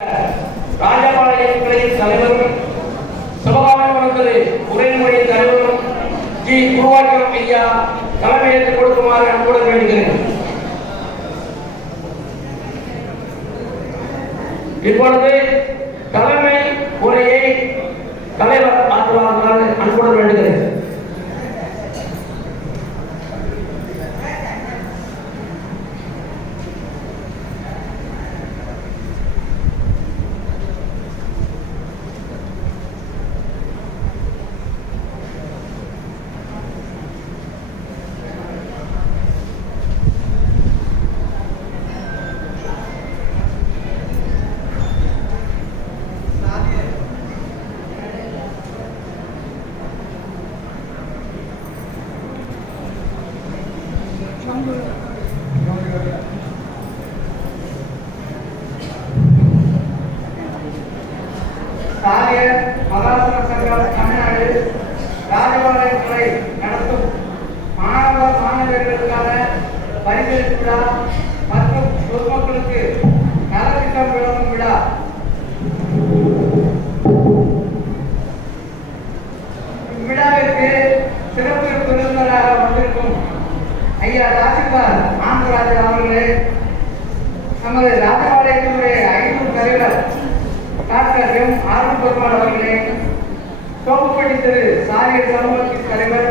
ராஜபாளையம் கிளையின் தலைவரும் சிவகாமி வளர்ந்தது உரைமுறை தலைவரும் ஜி குருவாக்கியம் ஐயா தலைமையேற்றுக் கொடுக்குமாறு அன்புடன் வேண்டுகிறேன். இப்பொழுது தலைமை உரையை தலைவர் ஆற்றுவார்கள் அன்புடன் வேண்டுகிறேன். மகாசன சங்கம் தமிழ்நாடு ராஜபாளையம் கிளை நடத்தும் மாணவ மாணவர்களுக்கான பரிசளிப்பு விழா மற்றும் பொதுமக்களுக்கு நலத்திட்டம் வழங்கும் விழா. இவ்விழாவிற்கு சிறப்பு விருந்தினராக வந்திருக்கும் ஐயா தாசில்தார் ஆனந்தராஜன் அவர்களே, நமது ராஜபாளையத்தினுடைய 5 தலைவர் டாக்டர் எம் ஆர்வம் பெருமாள் அவர்களே, சோப்புப்பட்டி திரு சாரியர் சமூகத்தின் தலைவர்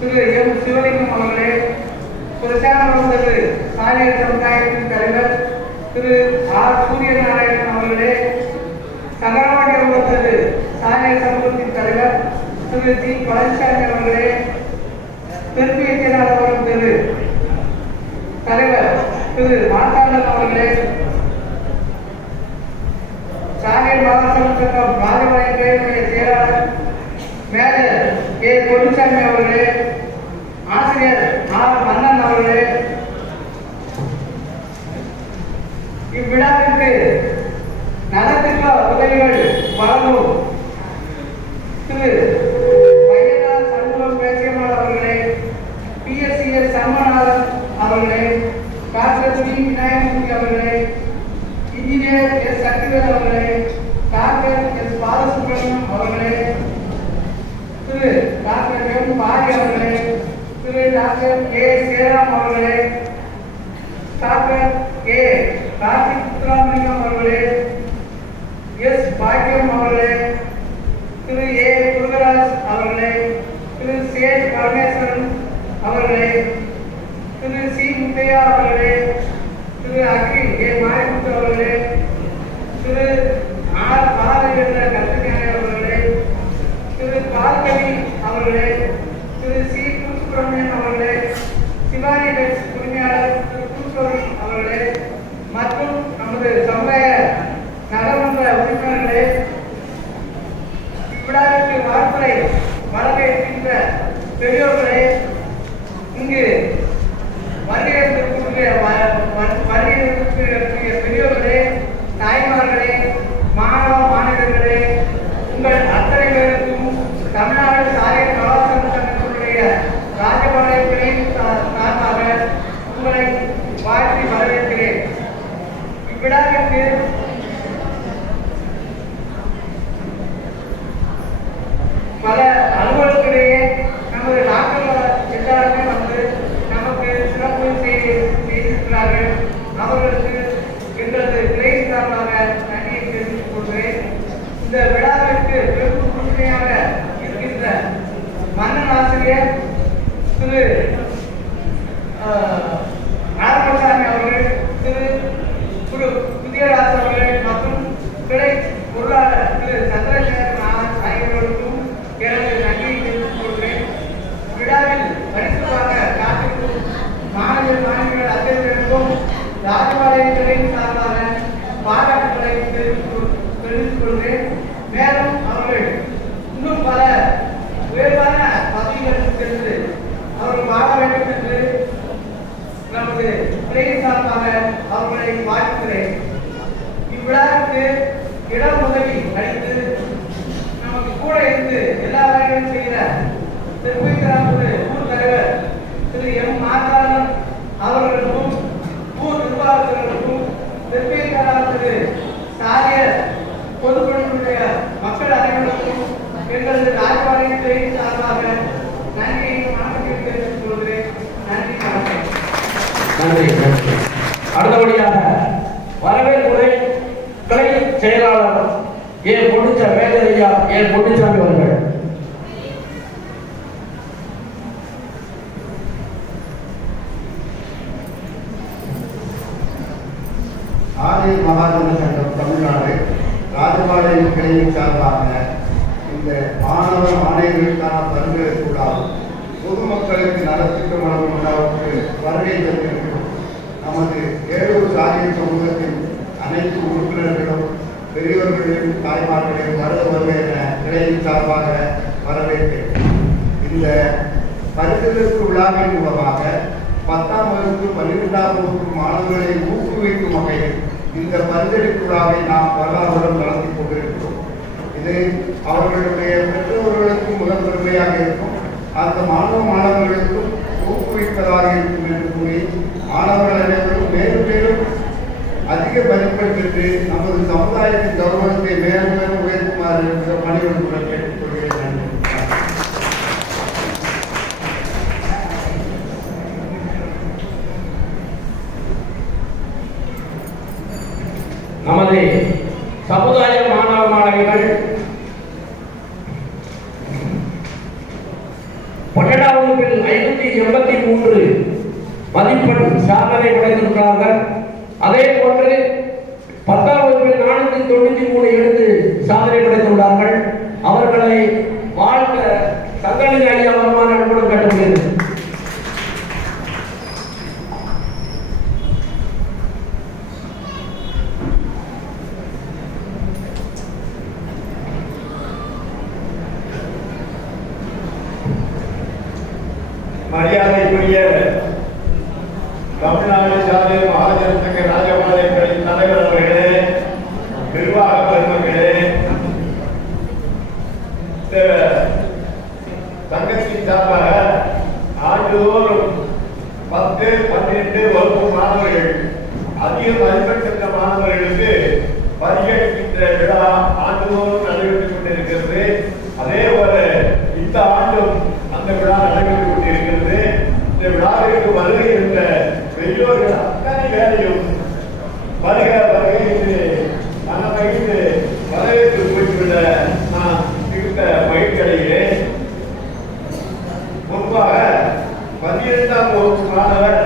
திரு எம் சிவலிங்கம் அவர்களே, பிரசாரம் திரு சாரியர் சமுதாயத்தின் தலைவர் திரு ஆர் சூரியநாராயணன் அவர்களே, சங்கரவாடி திரு சாரியர் சமூகத்தின் தலைவர் திரு ஜி பழனிசாமி அவர்களே, திருப்பியத்தினாளர் திரு தலைவர் திரு மாத்தாளன் அவர்களே, சாரியர் மகாசன சங்கம் ராஜபாளையம் கிளையினுடைய செயலாளர் மேஜர் கே பொன்னுசாமி அவர்களே, ஆசிரியர் ஆர் மன்னன் அவர்களே, இவ்விழாவிற்கு நலத்திட்ட உதவிகள் வழங்கும் திரு வையனார் சண்முகம் பேசியம்மாள் அவர்களே, PSCS சண்முகநாதன் அவர்களே, டாக்டர் டி விநாயகமூர்த்தி அவர்களே, இன்ஜினியர் எஸ் சக்திவேல் அவர்களே, டாக்டர் எஸ் பாலசுப்ரமணியம் அவர்களே, திரு டாக்டர் எம் பாரி அவர்களே, திரு டாக்டர் கே சேராம் அவர்களே, டாக்டர் கே கார்த்திக் புத்திராமலிங்கம் அவர்களே, எஸ் பாக்கியம் அவர்களே, திரு ஏ முருகராஜ் அவர்களே, திரு சேஷ் பரமேஸ்வரன் அவர்களே, திரு சி முத்தையா அவர்களே, திரு அக்ரி ஏ மாரிமுத்து அவர்களே, திரு ஆர் பாலவேந்திர கல்விஞானி அவர்களே, திரு பால்கவி அவர்களே, திரு சி சுப்பிரமணியன் அவர்களே, சிவானி டெக்ஸ் உரிமையாளர் திரு பூஸ்வரி அவர்களே மற்றும் நமது சமுதாய நலமன்ற உறுப்பினர்களே, இவ்விழாவிற்கு வாழ்த்துறை வழங்க இருக்கின்ற பெரியோர்களே, இங்கு வருகையிருக்கக்கூடிய பெரியோர்களே, தாய்மார்களே, மாணவ மாணவர்களே, உங்கள் அத்தனை பேருக்கும் தமிழ்நாடு சாரியர் மகாசன சங்கத்தினுடைய ராஜபாளையம் கிளையின் சார்பாக உங்களை வாழ்த்தி வரவேற்கிறேன். இவ்விழாவிற்கு பல அலுவலர்களிடையே நமது டாக்டர்கள் எல்லாருமே வந்து நமக்கு சிறப்பு செய்திருக்கிறார்கள். அவர்களுக்கு எங்களது கிளை சார்பாக நன்றியை தெரிவித்துக் கொள்கிறேன். இந்த விழாவிற்கு பெரும் உறுதுணையாக இருக்கின்ற மன்னன் ஆசிரியர் திரு ஆரம்பசாமி அவர்கள், திரு புதியராஜ் அவர்கள் மற்றும் கிளை பொருளாளர் திரு சந்திரசேகரன் ஆகியோருக்கும் எனது நன்றியை தெரிவித்துக் கொள்கிறேன். விழாவில் பரிசுக்காக காத்திருக்கும் மாணவர் மாணவிகள் அத்தனை பேருக்கும் ராஜபாளையம் கிளையின் சார்பாக பாராட்டுகளை தெரிவித்துக் கொள்கிறேன். மேலும் அவர்கள் இன்னும் பல உயர்வான பதவிகளுக்கு சென்று அவர்கள் வாழ வேண்டும் என்று நமது கிளையின் சார்பாக அவர்களை வாழ்த்துகிறேன். இவ்விழாவிற்கு இடம் உதவி அளித்து நமக்கு கூட இருந்து எல்லா வேலைகளும் செய்த திருப்பதிராமூர் ஊர் தலைவர் திரு எம் மாதாளன் அவர்களுக்கும் ஊர் நிர்வாகத்தினருக்கும் திருப்பதிராமூர் சாரிய பொதுப்பணிகளுடைய மக்கள் அனைவருக்கும் எங்களது ராஜபாளையத்தை சார்பாக நன்றியை வணக்கத்தை தெரிவித்துக் கொள்கிறேன். நன்றி, வணக்கம். நன்றி. அடுத்தபடியாக வரவேற்புரை துறை செயலாளர் மேஜர் ஐயா பொன்னுச்சாமி அவர்கள். ஆரிய மகாஜன சங்கம் தமிழ்நாடு ராஜபாளையம் கிளையின் சார்பாக இந்த மாணவர் மாணவிகளுக்கான பல்வேறு கூடாது பொதுமக்களுக்கு நலத்திட்டம் வழங்குவதற்கு வருகை தந்திருக்கிறோம். நமது ஏழூர் சாரிய சமூகத்தின் அனைத்து உறுப்பினர்களும் பெரியவர்களையும் தாய்மார்களையும் வருக என கிளையின் சார்பாக வரவேற்கிறேன். இந்த பரிசளிப்பு விழாவின் மூலமாக 10ஆம் வகுப்பு 12ஆம் வகுப்பு மாணவர்களை ஊக்குவிக்கும் வகையில் இந்த பரிசளிப்பு விழாவை நாம் பல்லாவரம் நடத்தி கொண்டிருக்கிறோம். இது அவர்களுடைய பெற்றோர்களுக்கும் முதல் பெருமையாக இருக்கும், அந்த மாணவர்களுக்கும் ஊக்குவிப்பதாக இருக்கும் என்று கூறி மாணவர்கள் அனைவரும் மேலும் மேலும் அதிக மதிப்பெற்று நமது சமுதாயத்தின் கௌரவத்தை மேலும் மேலும் உயர்த்துமாறு பணியுடன் கேட்டுக்கொள்கிறேன். நமது சமுதாய மாணவ மாணவிகள் 12ஆம் வகுப்பில் 583 மதிப்பெண் சாதனை படைத்திருக்கிறார்கள். அதே போன்று 10ஆம் வகுப்பில் 493 எடுத்து சாதனை படைத்துள்ளார்கள். அவர்களை வாழ்த்த சங்கலிங்க ஐயா வருமான அன்புடன் கேட்டுக்கொள்கிறது. மரியாதைக்குரிய தமிழ்நாடு சாலை மகாஜன சங்க ராஜபாளையங்களின் தலைவர் அவர்களே, நிர்வாக பெருமக்களே, சங்கத்தின் சார்பாக ஆண்டுதோறும் 10, 12 வகுப்பு மாணவர்கள் அதிக மதிப்பெண் பெற்ற மாணவர்களுக்கு பரிகணிக்கின்ற விழா ஆண்டுதோறும் நடைபெற்றுக் கொண்டிருக்கிறது. அதே போல இந்த ஆண்டும் அந்த விழா நடைபெற்றுக் கொண்டிருக்கிறது. இந்த விழாவிற்கு வருகை இருந்த பெரியோர்கள் அத்தனை வேலையும் வருக வருகை என்று மனமகிழ்ந்து வரவேற்று போய்விட நான் மிகுந்த மகிழ்ச்சி அடைகிறேன். முன்பாக 12ஆம் வகுப்பு மாணவர்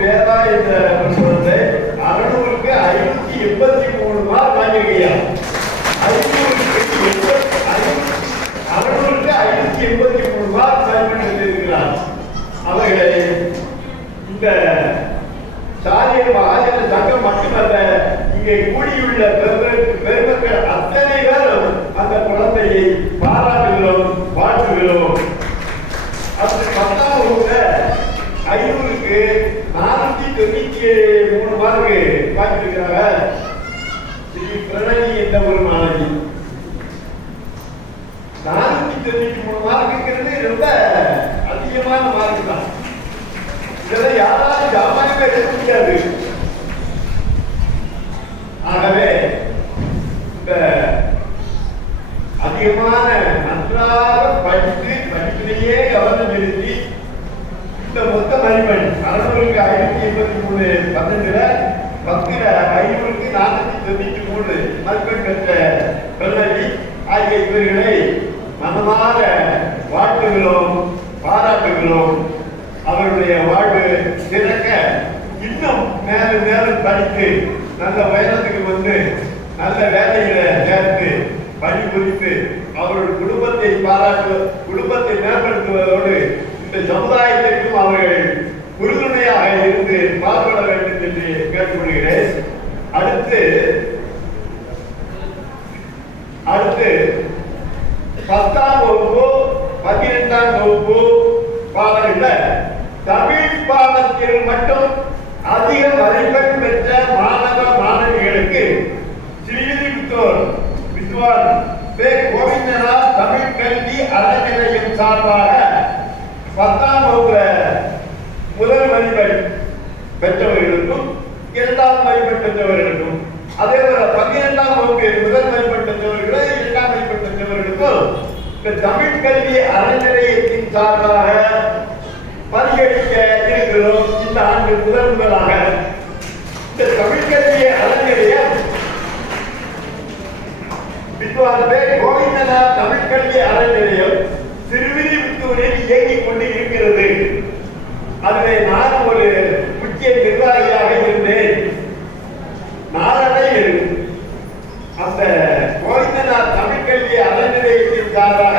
வேதா என்ற குழந்தை 600க்கு 583 மார்க் வாங்கியிருக்கிறார். 600க்கு 583 மார்க் வாங்கியிருக்கிறார். அவர்களை இந்த சாரிய மகாஜன சங்கம் மட்டுமல்ல, இங்கே கூடியுள்ள பெருமக்கள் அத்தனை பேரும் அந்த குழந்தையை பாராட்டுகிறோம், வாழ்த்துகிறோம். அது 10ஆம் வகுப்புல 500க்கு 493 மார்க்கு வாங்கியிருக்கிறாங்க. ஸ்ரீ பிரணவி என்ற ஒரு மாணவி 493 மார்க்குங்கிறது ரொம்ப அதிகமான மார்க் தான். இதெல்லாம் யாராலும் ஜாமானமே எடுக்க முடியாது. ஆகவே இந்த அதிகமான நன்றாக படித்து படிப்பிலேயே கவனம் செலுத்தி இந்த மொத்த மதிப்பெண் 600க்கு 583 12ல 10ல 500க்கு 493 மதிப்பெண் பெற்ற பிரணவி ஆகிய இவர்களை மனமாற வாழ்த்துகிறோம், பாராட்டுகிறோம். அவருடைய வாழ்வு சிறக்க இன்னும் மேலும் மேலும் படித்து நல்ல உயரத்துக்கு வந்து நல்ல வேலையில சேர்த்து பணிபுரித்து அவருடைய குடும்பத்தை மேம்படுத்துவதோடு இந்த சமுதாயத்திற்கும் அவர்கள் உறுதுணையாக இருந்து பாடுபட வேண்டும் என்று கேட்டுக்கொள்கிறேன். அடுத்து 10ஆம் வகுப்பு 12ஆம் வகுப்பு பாடங்களில் தமிழ் பாடத்தில் மட்டும் அதிக மதிப்பெண் பெற்ற மாணவ மாணவிகளுக்கு ஸ்ரீவில்லிபுத்தூர் வித்வான் கோவிந்தநாத் தமிழ் கல்வி அறநிலையம் சார்பாக 10ஆம் வகுப்புல முதல் மதிப்பெண் பெற்றவர்களுக்கும் 2ஆம் மதிப்பெண் பெற்றவர்களுக்கும் அதே போல 12ஆம் வகுப்பு முதல் மதிப்பெண் பெற்றவர்களும் 2ஆம் மதிப்பெண் பெற்றவர்களுக்கும் இந்த தமிழ் கல்வி அறநிலையத்தின் சார்பாக பரிகரிக்க இருக்கிறோம். இந்த ஆண்டு முதலாக இந்த தமிழ் கல்வி அறநிலையம் கோவிந்தநாத் தமிழ் கல்வி அறநிலையம் திருவிழிபுத்தூரில் இயங்கிக் கொண்டு இருக்கிறது. அதில் நான் ஒரு முக்கிய நிர்வாகியாக இருந்தேன். நாளடைவில் அந்த கோவிந்தநாத் தமிழ் கல்வி அறநிலையத்தின் சார்பாக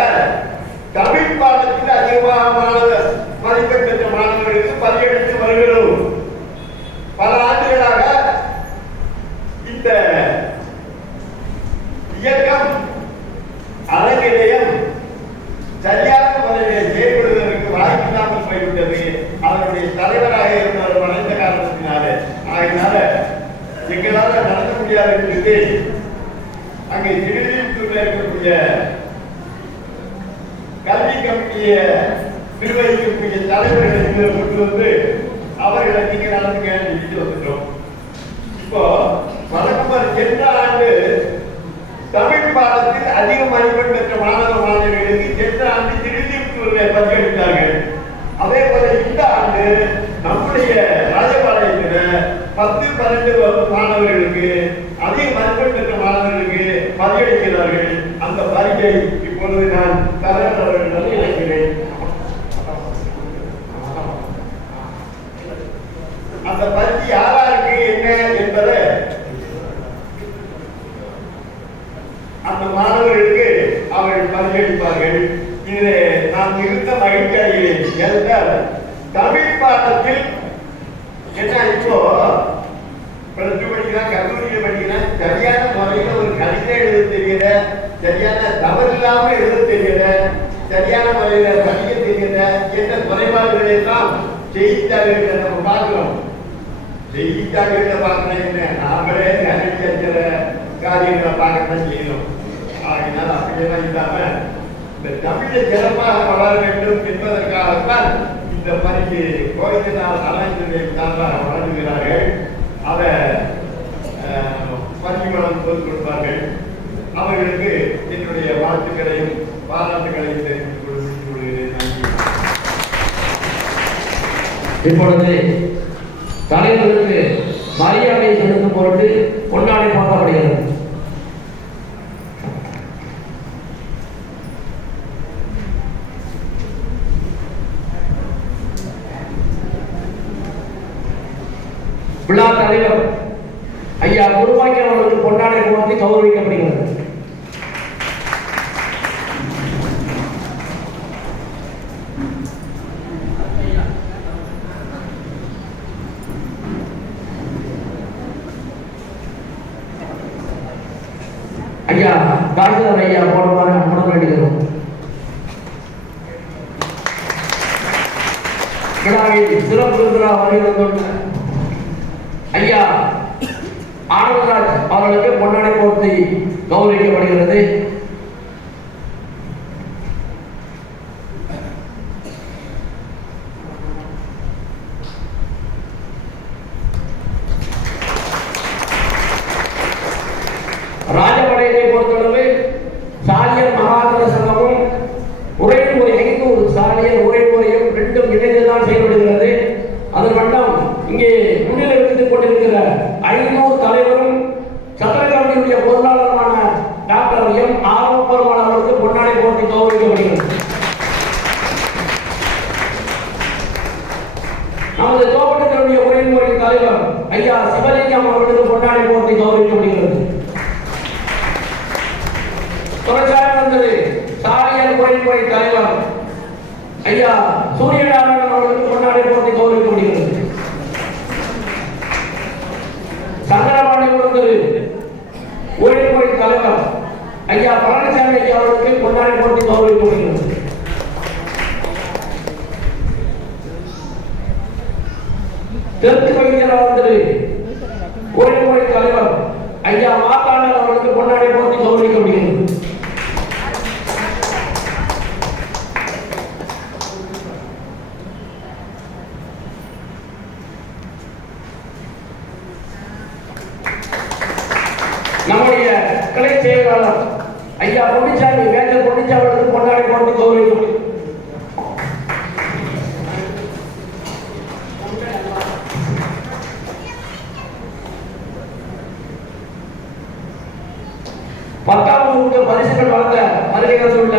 தமிழ் பாடத்தில் அதிகமாக மதிப்பெண் பெற்ற மாணவர்களுக்கு பரிகரித்து வருகிறோம். பல ஆண்டுகளாக இந்த இயக்கம் அறநிலையம் சரியான முறையில் செயல்படுவதற்கு வாய்ப்பில்லாமல் போய்விட்டது. அவருடைய தலைவராக இருந்தவர் மறைந்த காரணத்தினாலே ஆகினால எங்களால் நடத்த முடியாது என்று அங்கே திருவிழிபுத்தூரில் இருக்கக்கூடிய கல்வி கமிட்டியை நிர்வகிக்கக்கூடிய தலைவர்களை கொண்டு வந்து அவர்களை நீங்க நடந்துங்க வந்துட்டோம். இப்போ வழக்கமாக சென்ற ஆண்டு தமிழ் பாடத்தில் அதிக மதிப்பெண் பெற்ற மாணவர்களுக்கு சென்ற ஆண்டு திருவிழிபுத்தூரில் பரிகரித்தார்கள். அதே போல இந்த ஆண்டு நம்முடைய ராஜபாளையத்தில் 10, 12 வகுப்பு மாணவர்களுக்கு அதிக மதிப்பெண் பெற்ற மாணவர்களுக்கு பரிகரிக்கிறார்கள். அந்த பரிகை இப்பொழுது நான் தலைவர் அவர்கள் இணைக்கிறேன். அந்த பரிசு யாராருக்கு என்ன என்பதை அந்த மாணவர்களுக்கு அவர்கள் பரிகரிப்பார்கள். இதை நான் மிகுந்த மகிழ்ச்சி அடைகிறேன். ஏனென்றால் தமிழ் பாடத்தில் என்ன இப்போ பிளஸ் படிக்கிறான், கல்லூரியில் படிக்கிறான், சரியான முறையில் ஒரு கணிதம் எழுத தெரியல, சரியான தவறு இல்லாமல் எழுத தெரியல, சரியான முறையில் படிக்க தெரியல என்ற குறைபாடுகளை எல்லாம் செய்தித்தாள்களை நம்ம பார்க்கிறோம். செய்தித்தாள்களை பார்க்கணும் என்ன, நாமளே நிறைய காரியங்களை பார்க்கத்தான் செய்யணும். ஆகினால் அப்படியெல்லாம் இல்லாம இந்த தமிழை சிறப்பாக வளர வேண்டும் என்பதற்காகத்தான் இந்த பரிசு கோவிந்தநாத் அறநிலையம் சார்பாக வழங்குகிறார்கள். அதை பரிசுகளும் கொடுப்பார்கள். அவர்களுக்கு என்னுடைய வாழ்த்துக்களையும் பாராட்டுகளையும் தெரிவித்துக் கொள்கிறேன். இப்பொழுது தலைவருக்கு மரியாதை செலுத்தும் பொருட்டு பொன்னாடை போடப்படுகிறது. விழா தலைவர் ஐயா குருவாக்கியன் அவர்களுக்கு பொன்னாடை போட்டு கௌரவிக்கப்படுகிறது. ஐயா தாசில்தார் ஐயா போடுவாங்க அனுப்ப வேண்டுகிறோம். விழாவில் சிறப்பு விருந்தினராக வருகிற ஐயா ஆனந்தராஜ் அவர்களுக்கு பொன்னாடை போர்த்தி கௌரவிக்கப்படுகிறது. ராஜபாளையத்தை பொறுத்தளவு சாலியர் மகாஜன சங்கமும் உரைமுறை 500 சாலியர் உரைமுறையும் ரெண்டும் இணைந்துதான் செயல்படுகிறது. அதன் வண்ணம் இங்கே முன்னிலை வைத்துக் கொண்டிருக்கிற 500 தலைவரும் சட்டக்கமிட்டியுடைய பொருளாளருமான டாக்டர் எம் ஆரோப்பெருமாள் அவர்களுக்கு பொன்னாடை போர்த்தி கௌரவிக்கப்படுகிறது. நமது தோப்பட்டத்தினுடைய உரைமுறை தலைவர் ஐயா சிவலிங்கம் அவர்களுக்கு பொன்னாடை போர்த்தி கௌரவிக்கப்படுகிறது. தொடர்ச்சியாக வந்தது சாலியர் உரைமுறை தலைவர் ஐயா சூரியநாராயணன் அவர்களுக்கு பொன்னாடை போர்த்தி கௌரவிக்கப்படுகிறது. சங்கரபாணி கொடுத்தது உரைமுறை தலைவர் ஐயா பழனிசாமி ஐயா அவர்களுக்கு பொன்னாடை போர்த்தி கௌரவிக்கப்படுகிறது. தெற்கு வைத்தியராக வந்தது உரைமுறை தலைவர் ஐயா மாத்தாண்டர் அவர்களுக்கு பொன்னாடை போர்த்தி கௌரவிக்கப்படுகிறது. கிளை செயலாளர் ஐயா பொன்னிச்சாமி மேஜர் பொன்னிச்சாமி அவர்களுக்கு கொண்டாடி போட்டு கௌரவிக்கப்படும். பத்தாம் வகுப்பு பரிசுகள் வழங்க வருகை தந்துள்ள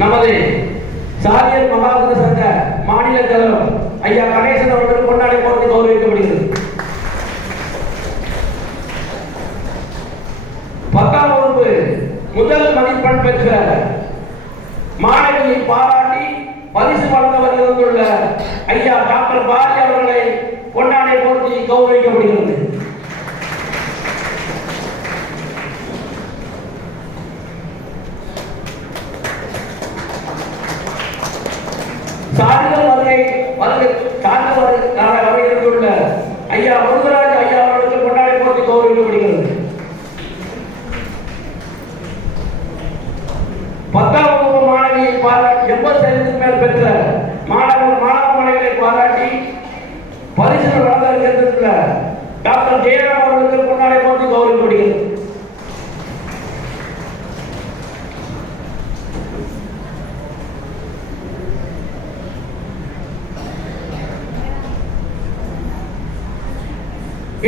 நமது சாரியர் மகாசன சங்க மாநில தலைவர் ஐயா கணேசன் அவர்கள் கொண்டாடி போட்டு கௌரவிக்கப்படுகிறது. பத்தாம் வகுப்பு முதல் மதிப்பெண் பெற்ற மாணவியை பாராட்டி பரிசு வழங்க வருகின்ற ஐயா டாக்டர் பாரி அவர்களை கொண்டாடி போட்டி கௌரவிக்கப்படுகிறது. சான்றிதழ் வருகின்ற ஐயா முருகராஜ் ஐயா அவர்களுக்கு கொண்டாடி போட்டி கௌரவிக்கப்படுகிறது. பத்தாம் வகுப்பு மாணவியை பாராட்டி 80% மேல் பெற்ற மாணவர்களை பாராட்டி பரிசு வழங்க இருக்கின்ற டாக்டர் ஜெயராம் அவர்களுக்கு கொண்டாடி போட்டி கௌரவிக்கப்படுகிறது.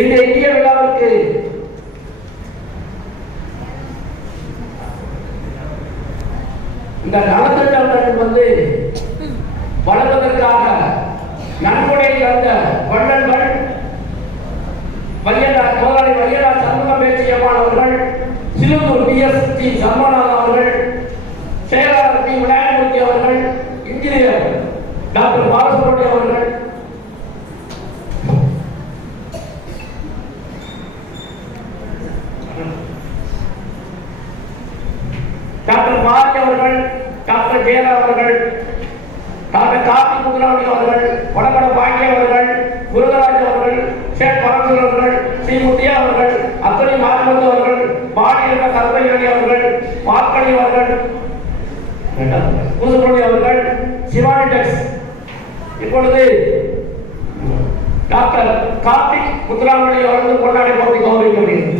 இந்த இந்திய விழாவிற்கு இந்த நலத்திட்டங்கள் வழங்குவதற்காக நன்கொடை வந்த வள்ளல்கள் முதலாளி வையனார் சண்முகம் பேச்சியம்மான் அவர்கள், சிலுந்தூர் PST சண்முகநாதன் அவர்கள், செயலாளர் P விநாயகமூர்த்தி அவர்கள், இன்ஜினியர் டாக்டர் பாலசுப்ரமணியம் அவர்கள், டாக்டர் மாரி அவர்கள், டாக்டர் ஜெயலா அவர்கள், டாக்டர் கார்த்தி முத்துராமணி அவர்கள், வடபட பாக்கிய அவர்கள், முருகராஜ் அவர்கள், ஷேக் பரமேஸ்வரன் அவர்கள், சி முத்தியா அவர்கள், அத்தனை மாரிமுத்து அவர்கள், பாடியில கருப்பையாணி அவர்கள், பார்க்கணி அவர்கள், புதுசுமணி அவர்கள், சிவானி டெக்ஸ். இப்பொழுது டாக்டர் கார்த்திக் முத்துராமணி அவர்கள் கொண்டாடி போட்டி கௌரவிக்கப்படுகிறது.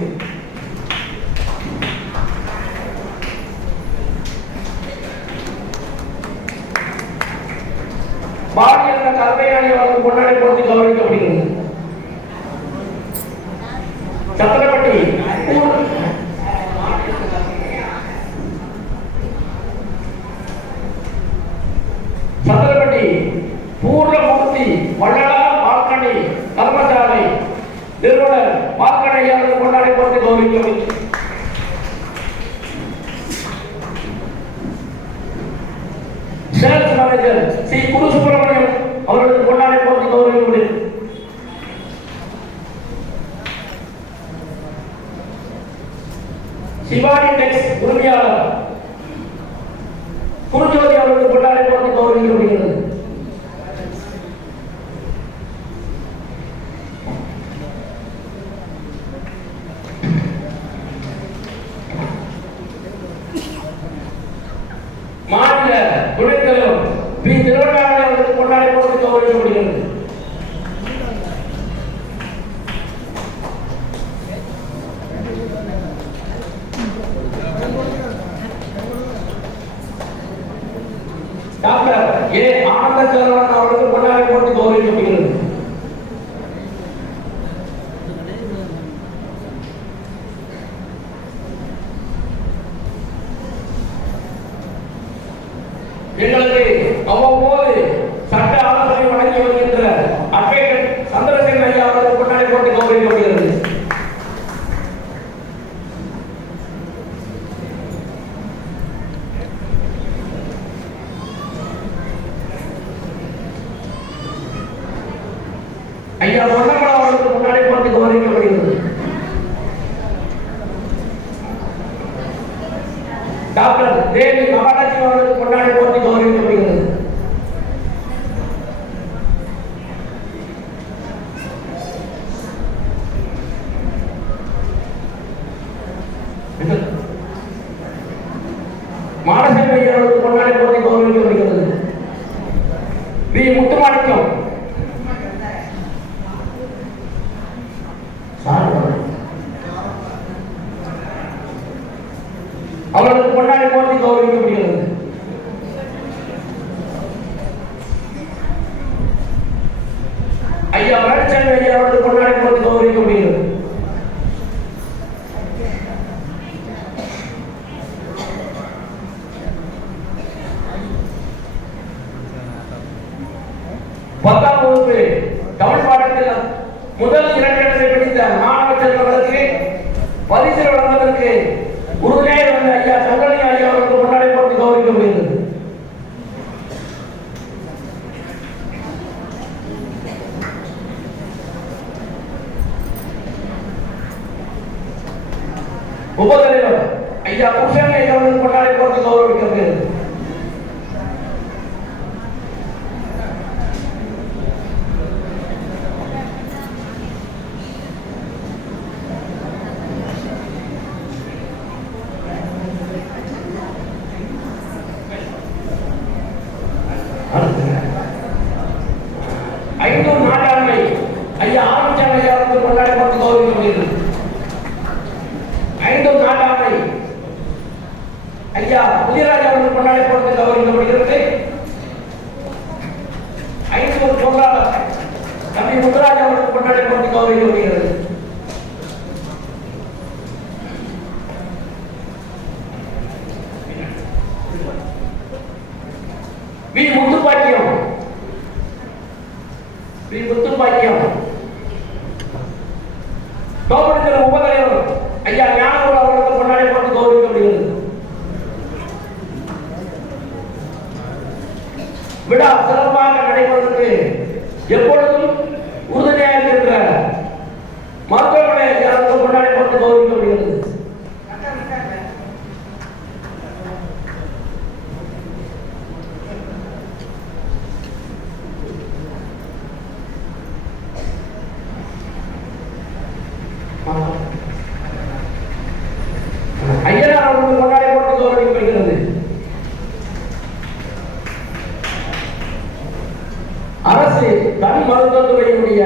பாடியிருந்த கருப்பையாணி அவர்கள் கொண்டாடி போட்டி கௌரவிக்கப்படுகிறது. சத்திரப்பட்டி பூர்ணமூர்த்தி வள்ளலார் பார்க்கணி கர்மசாலை நிறுவனர் பார்க்கணி அவர்கள் கொண்டாடி போட்டி கௌரவிக்கப்படுகிறது. சேல்ஸ் மேனேஜர் சி குருசுப்ரமணியம் அவர்களுக்கு கொண்டாடி போட்டி கௌரவிக்கப்படுகிறது. சிவானி டெக்ஸ் உரிமையாளர் குருஜோதி அவர்களுக்கு கொண்டாடி போட்டி கௌரவிக்கப்படுகிறது. மாநில துணைத் தலைவர் பி திருவண்ணாமலை அவர்களுக்கு கொண்டாடி போட்டி கௌரவிக்கப்படுகிறது. டாக்டர் ஏ ஆனந்தச்சரவணன் அவர்களுக்கு கொண்டாடி போட்டி கௌரவிக்கப்படுகிறது. எங்களுக்கு அவ்வப்போது சட்ட ஆலோசனை வழங்கி வருகின்ற அட்வொகேட் சந்திரசேகர் ஐயா அவர்களுக்கு கொண்டாடி போட்டி கௌரவிக்கப்படுகிறது. ஐயா பொன்னமலா அவர்களுக்கு கொண்டாடி போட்டி கௌரவிக்கப்படுகிறது. டாக்டர் தேவி மகாலட்சுமி அவர்களுக்கு கொண்டாடி போட்டி கௌரவிக்கப்படுகிறது. மானசேகர் அவர்களுக்கு முதல் 2 இடத்தை பிடித்த மாணவ செல்வங்களுக்கு பரிசு வழங்குவதற்கு உறுதியாக இருந்த ஐயா சங்கரலிங்க ஐயா அவர்களுக்கு முன்னாடி போட்டு கௌரவிக்கப்படுகிறது. உபதலைவர் ஐயா குஷன் ஐயா அவர்களுக்கு முன்னாடி போட்டு கௌரவிக்கப்படுகிறது. ஐந்தூர் நாட்டாண்மை ஐயா ஆரம்பிச்சாங்க ஐயா அவர்களுக்கு முன்னாடி போட்டு கௌரவிக்கப்படுகிறது. ஐந்தூர் நாட்டாண்மை ஐயா புதியராஜ் அவர்களுக்கு முன்னாடி போட்டு கௌரவிக்கப்படுகிறது. ஐந்தூர் பொருளாளர் தம்பி முத்துராஜ் அவர்களுக்கு முன்னாடி போட்டு கௌரவிக்கப்படுகிறது. வி முத்துப்பாக்கியம் கௌரவிக்கிற உபதலைவர் ஐயா ஞானகுரு அவர்களுக்கு முன்னாடி போட்டு கௌரவிக்கப்படுகிறது. விழா சிறப்பாக நடைபெறுவதற்கு எப்பொழுதும் உறுதுணையாக இருக்கிற மருத்துவமனை ஐயா அவர்களுக்கு முன்னாடி போட்டு கௌரவிக்கப்படுகிறது. ஐயனார் அவர்களுக்கு முன்னாடி போட்டு கௌரவிக்கப்படுகிறது. அரசு கண் மருத்துவத்துறையினுடைய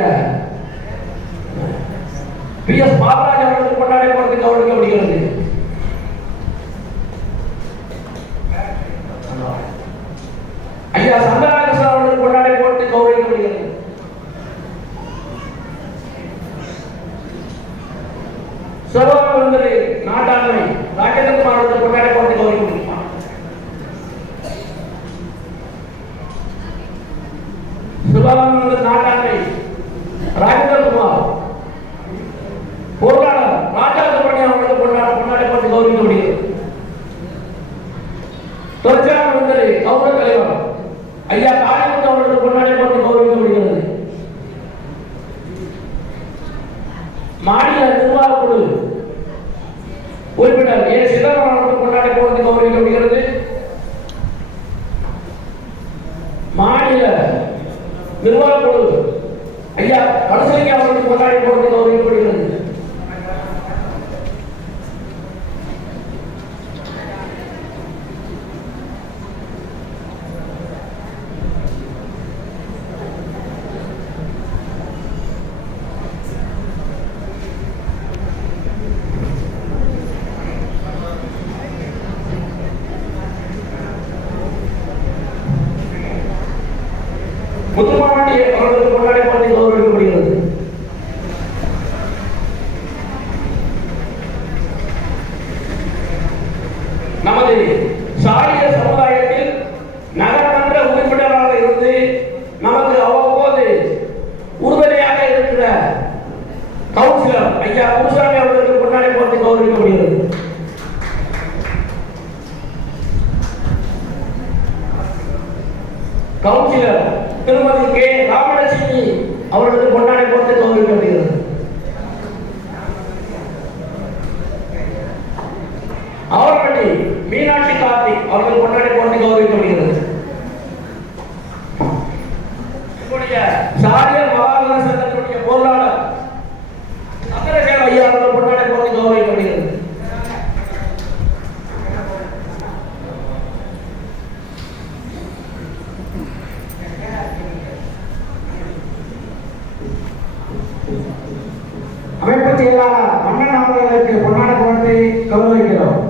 PS பாலராஜ் அவர்களுக்கு முன்னாடி போட்டு கௌரவிக்கப்படுகிறது. ஐயா சந்தராகிருஷ்ணன் அவர்களுக்கு முன்னாடி போட்டு கௌரவிக்கப்படுகிறது. சிவகாமி நாட்டாண்மை ராஜேந்திரகுமார் அவர்களுக்கு முன்னாடி போட்டு கௌரவிக்கப்படுகிறார். சிவகாமி நாட்டாண்மை ராஜேந்திரகுமார் பொருளாளர் ராஜா சுப்பிரமணியம் அவர்களுக்கு முன்னாடி போட்டு கௌரவிக்கப்படுகிறது. தொழிற்சாலை மந்திரி கௌரவ தலைவர் ஐயா காளிமுத்து அவர்களுக்கு முன்னாடி போட்டு கௌரவிக்கப்படுகிறது. மாநில நிர்வாக குழு உறுப்பினர் ஏ சிதம்பரம் அவர்களுக்கு முன்னாடி போட்டு கௌரவிக்கப்படுகிறது. மாநில நிர்வாக குழு ஐயா கடைசிலிங்க அவர்களுக்கு முன்னாடி போட்டு கௌரவிக்கப்படுகிறது. முத்துமாவட்டி அவர்களுக்கு முன்னாடி போட்டு கௌரவிக்கப்படுகிறது. நமது சாரிய சமுதாயத்தில் நகரமன்ற உறுப்பினராக இருந்து நமக்கு அவ்வப்போது உறுதுணையாக இருக்கிற கவுன்சிலர் ஐயா குருசாமி அவர்களுக்கு முன்னாடி போட்டு கௌரவிக்கப்படுகிறது. கவுன்சிலர் திருமதி கே ராமலட்சுமி அவர்களுக்கு முன்னாடி போட்டு கௌரவிக்கப்படுகிறது. அவர்பட்டி மீனாட்சி கார்த்திக் அவர்கள் முன்னாடி போட்டு கௌரவிக்கப்படுகிறது. சாரியர் மகாநகர சங்கத்தினுடைய பொருளாளர் சந்திரசேகர் ஐயா அவர்கள் முன்னாடி போட்டு கௌரவிக்கப்படுகிறது. அமைப்பு செயலாளர் மன்னன் அவர்களுக்கு பொன்னாடை போட்டு கௌரவிக்கிறோம்.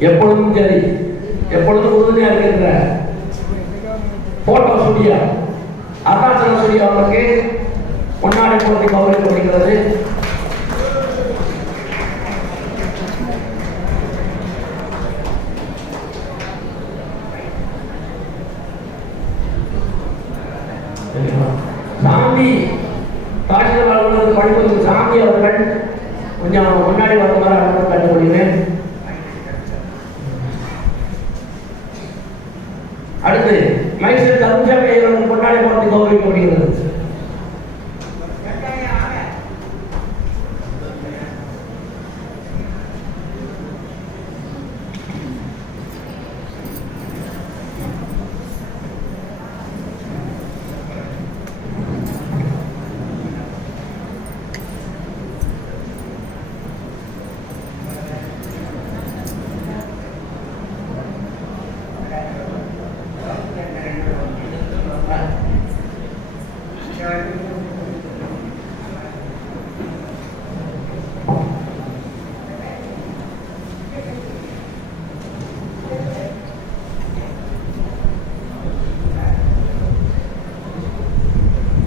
எப்பொழுதும் சரி, எப்பொழுதும் உறுதுணையா இருக்கின்ற போட்டோ ஸ்டுடியோ அருணாச்சல ஸ்டுடியோ அவர்களுக்கு பொன்னாடை போட்டி கௌரவிக்கப்படுகிறது. சாந்தி தாசில்தார் அலுவலகத்தில் பணிபுரியும் சாந்தி அவர்கள் கொஞ்சம் முன்னாடி வருமாறு அனுமதி கண்டுகொள்கிறேன். அடுத்து மைசூர் கருஞ்சாமி அவர்கள் பொன்னாடை போட்டி கௌரவிக்கப்படுகிறது.